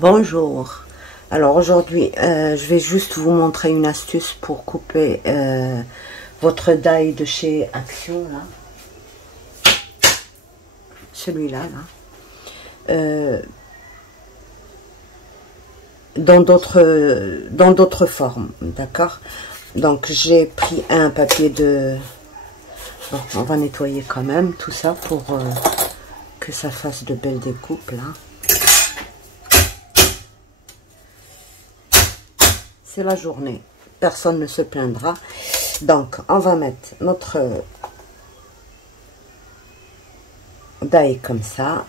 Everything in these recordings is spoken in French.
Bonjour. Alors aujourd'hui, je vais juste vous montrer une astuce pour couper votre die de chez Action, là. Celui-là, là. Dans d'autres formes, d'accord? Donc j'ai pris un papier de... Bon, on va nettoyer quand même tout ça pour que ça fasse de belles découpes, là. C'est la journée, personne ne se plaindra. Donc on va mettre notre die comme ça,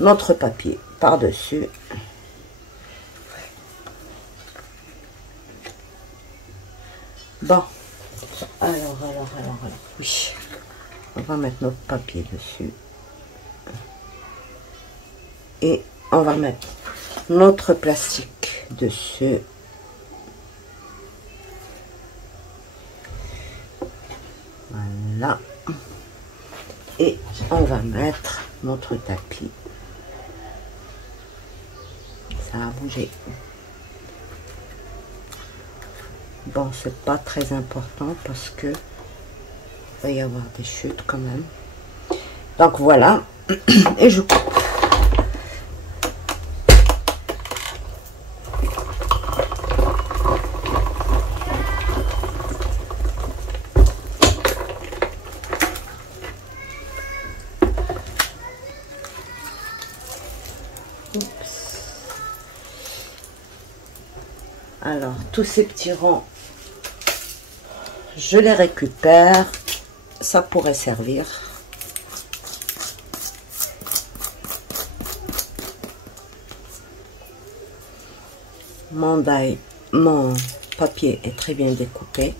notre papier par dessus. Bon, alors, oui, on va mettre notre papier dessus et on va mettre notre plastique dessus. Voilà. Et on va mettre notre tapis. Ça a bougé. Bon, c'est pas très important parce que il va y avoir des chutes quand même. Donc voilà. Et je coupe. Alors, tous ces petits ronds, je les récupère. Ça pourrait servir. Mon papier est très bien découpé.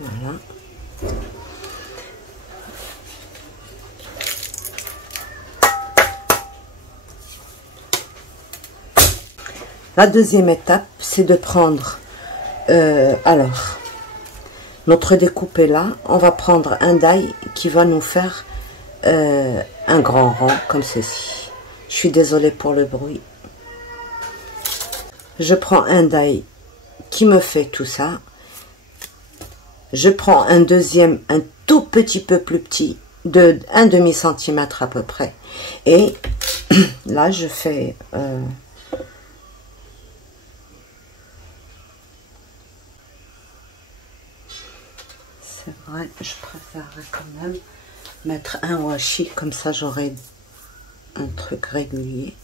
Voilà. La deuxième étape, c'est de prendre, alors, notre découpe est là. On va prendre un die qui va nous faire un grand rond comme ceci. Je suis désolée pour le bruit. Je prends un die qui me fait tout ça. Je prends un deuxième, un tout petit peu plus petit, de 1/2 centimètre à peu près. Et là, je fais... c'est vrai, je préférerais quand même mettre un washi, comme ça j'aurai un truc régulier.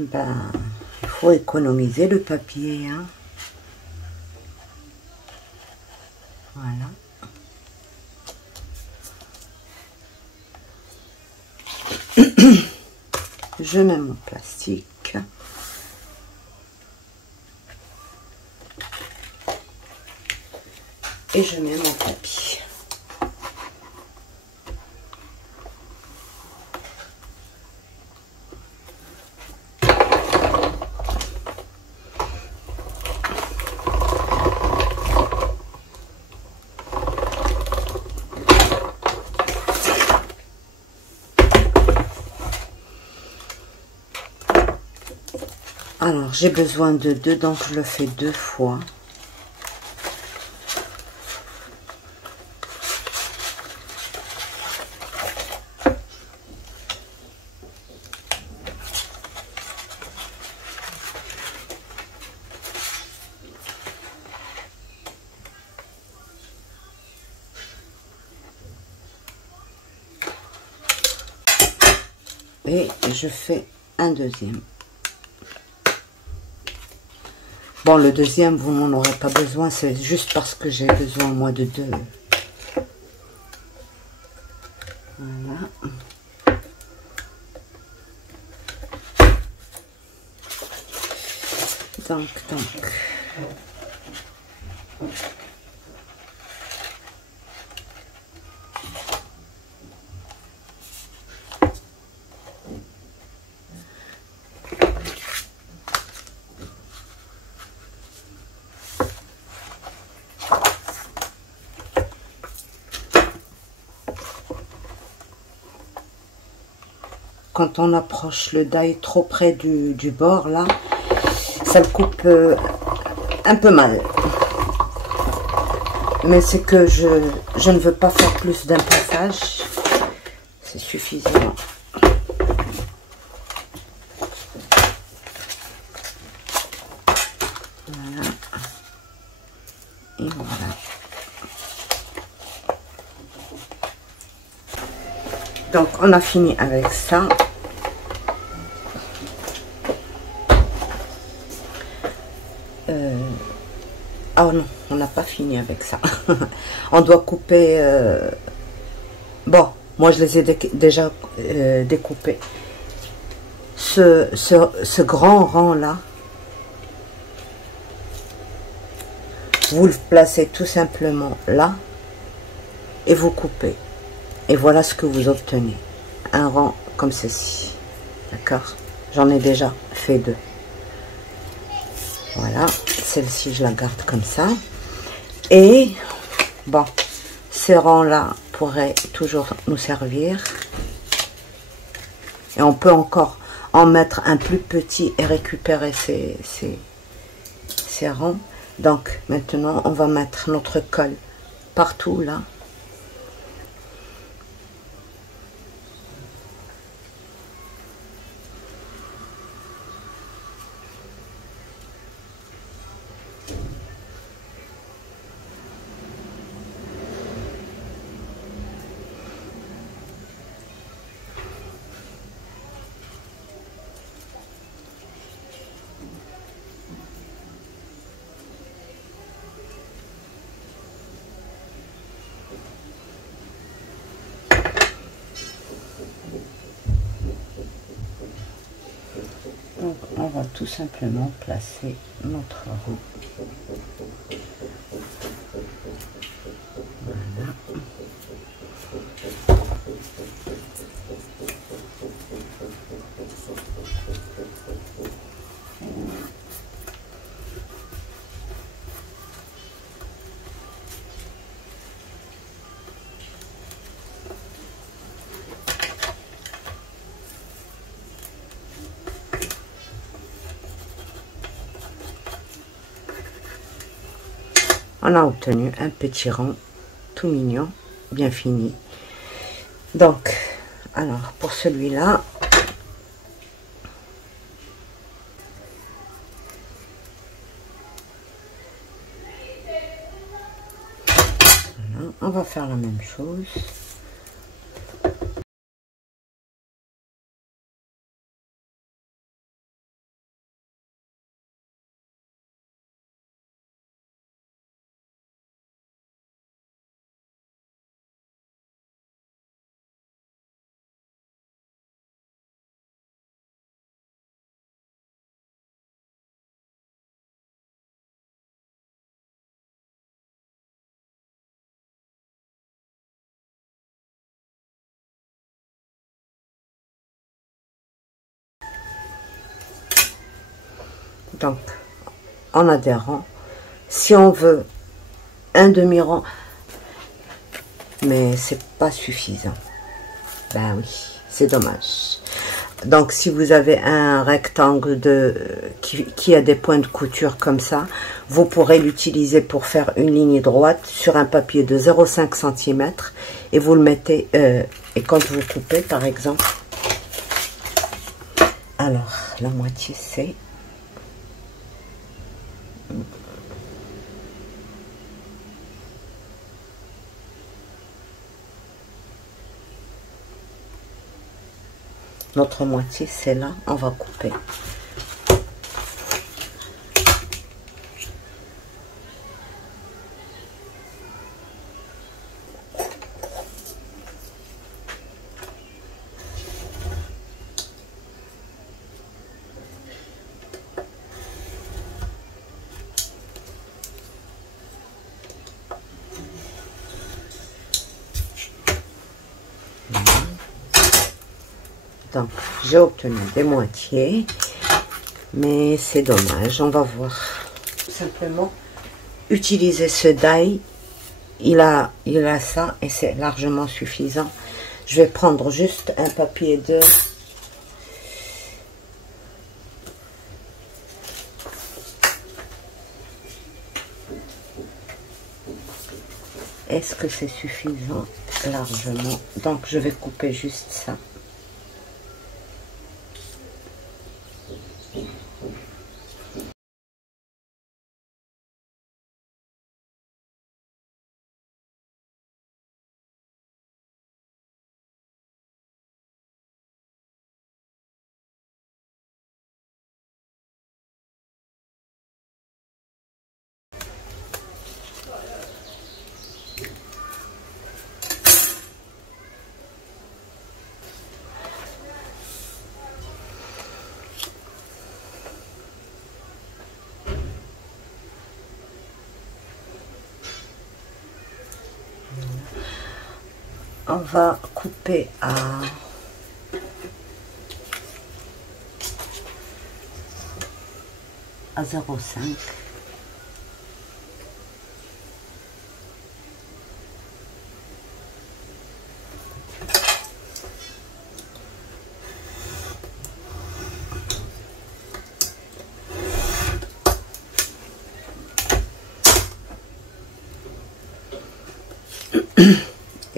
Ben, il faut économiser le papier, hein. Voilà. Je mets mon plastique. Et je mets mon tapis. Alors, j'ai besoin de 2, donc je le fais 2 fois. et je fais un deuxième. Bon, le deuxième, vous n'en aurez pas besoin, c'est juste parce que j'ai besoin, moi, de deux. Voilà. Donc. Quand on approche le die trop près du bord, là, ça le coupe un peu mal. Mais c'est que je ne veux pas faire plus d'un passage. C'est suffisant. Voilà. Et voilà. Donc, on a fini avec ça. Ah non, on n'a pas fini avec ça. On doit couper... Bon, moi je les ai déjà découpés. Ce grand rang-là, vous le placez tout simplement là et vous coupez. Et voilà ce que vous obtenez. Un rang comme ceci. D'accord? J'en ai déjà fait deux. Voilà, celle-ci je la garde comme ça. Et bon, ces rangs-là pourraient toujours nous servir. Et on peut encore en mettre un plus petit et récupérer ces rangs. Donc maintenant, on va mettre notre colle partout là. Donc on va tout simplement placer notre rang. Voilà. On a obtenu un petit rang tout mignon, bien fini. Donc, alors pour celui-là, voilà, on va faire la même chose. Donc, en adhérant, si on veut un demi-rang, mais c'est pas suffisant. Ben oui, c'est dommage. Donc, si vous avez un rectangle qui a des points de couture comme ça, vous pourrez l'utiliser pour faire une ligne droite sur un papier de 0,5 cm et vous le mettez, et quand vous coupez par exemple, alors la moitié c'est... Notre moitié, c'est là, on va couper. Donc, j'ai obtenu des moitiés, mais c'est dommage, on va voir. Tout simplement, utiliser ce die, il a ça, et c'est largement suffisant. Je vais prendre juste un papier de... Est-ce que c'est suffisant? Largement. Donc, je vais couper juste ça. On va couper à 0,5.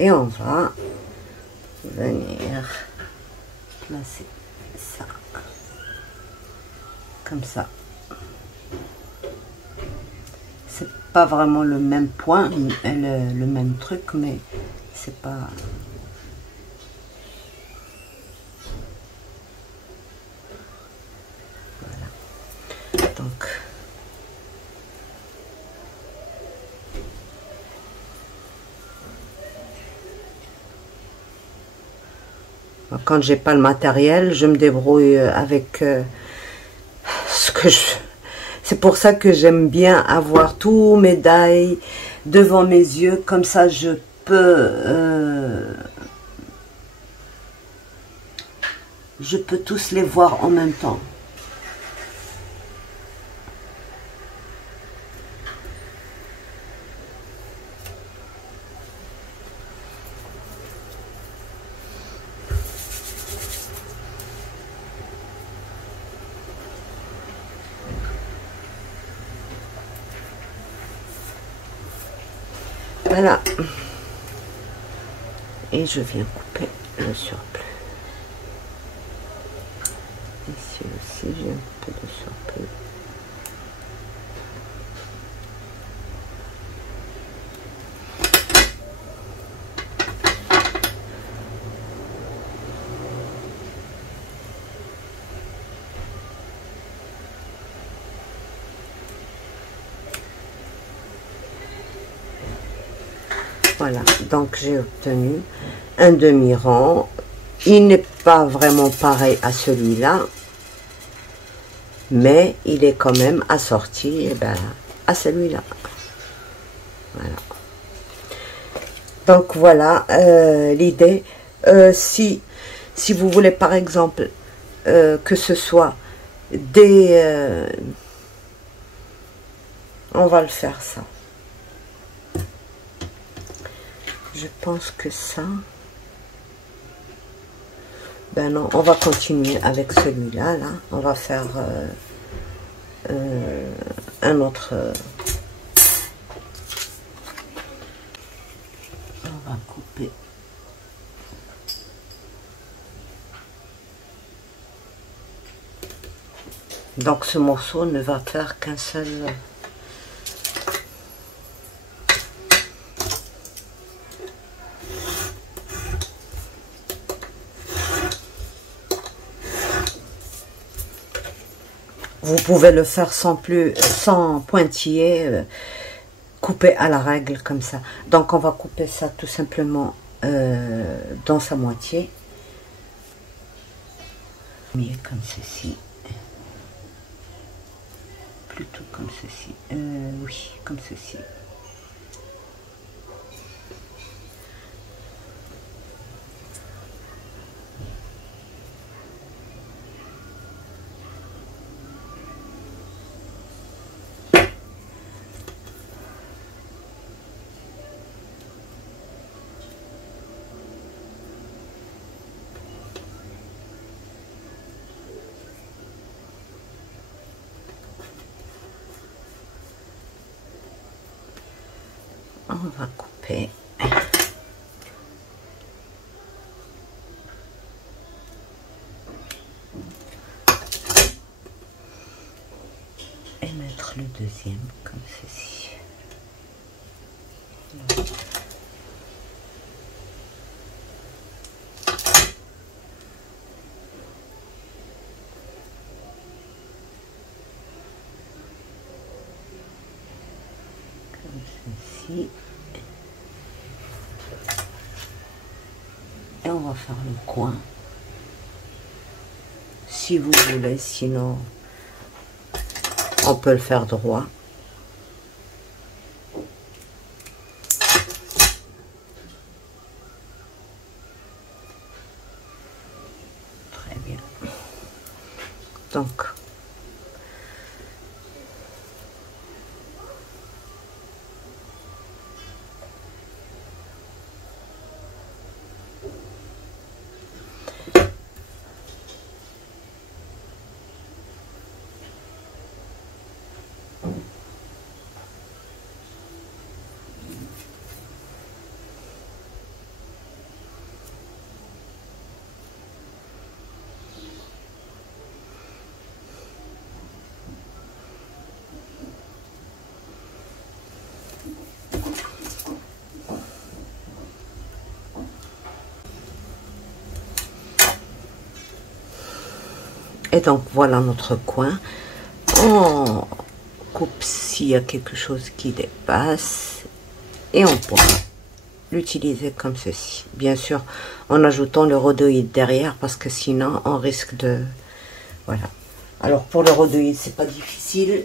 Et on va venir placer ça comme ça. C'est pas vraiment le même point, le même truc, mais c'est pas... Voilà. Donc... Quand j'ai pas le matériel, je me débrouille avec ce que je... C'est pour ça que j'aime bien avoir tous mes die devant mes yeux, comme ça je peux tous les voir en même temps. Voilà. Et je viens couper le surplus. Ici aussi, j'ai un peu de surplus. Voilà, donc j'ai obtenu un demi-rang. Il n'est pas vraiment pareil à celui-là, mais il est quand même assorti à celui-là. Voilà. Donc voilà l'idée. Si vous voulez par exemple que ce soit des... on va le faire ça. Je pense que ça... Ben non, on va continuer avec celui-là. Là. On va faire un autre... on va couper. Donc ce morceau ne va faire qu'un seul... Vous pouvez le faire sans pointiller, couper à la règle comme ça. Donc on va couper ça tout simplement dans sa moitié. Comme ceci. Plutôt comme ceci. Oui, comme ceci. On va couper. Et mettre le deuxième comme ceci. Comme ceci. Et on va faire le coin, si vous voulez, sinon on peut le faire droit. Très bien. Donc, et donc voilà notre coin. On coupe s'il y a quelque chose qui dépasse et on pourra l'utiliser comme ceci, bien sûr en ajoutant le rhodoïde derrière, parce que sinon on risque de... Voilà. Alors pour le rhodoïde, c'est pas difficile.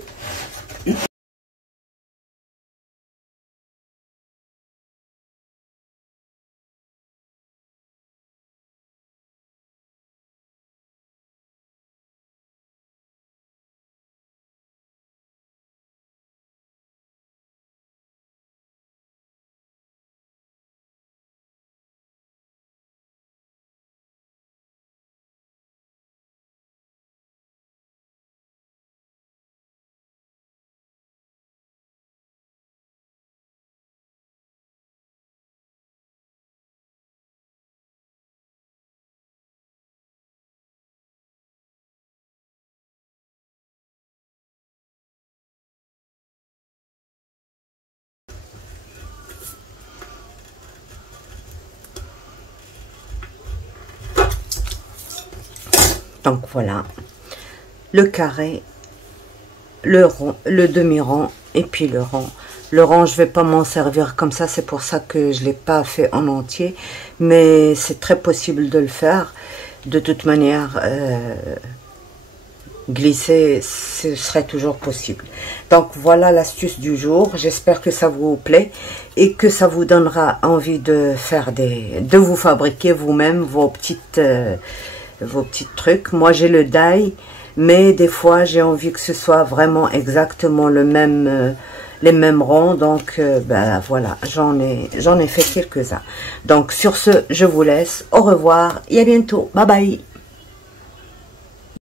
Donc voilà, le carré, le rond, le demi-rond et puis le rond. Le rond, je vais pas m'en servir comme ça, c'est pour ça que je l'ai pas fait en entier, mais c'est très possible de le faire. De toute manière, glisser, ce serait toujours possible. Donc voilà l'astuce du jour. J'espère que ça vous plaît et que ça vous donnera envie de faire de vous fabriquer vous-même vos petites trucs. Moi j'ai le die, mais des fois j'ai envie que ce soit vraiment exactement le même les mêmes ronds. Donc ben voilà, j'en ai fait quelques-uns. Donc sur ce, je vous laisse. Au revoir et à bientôt. Bye bye.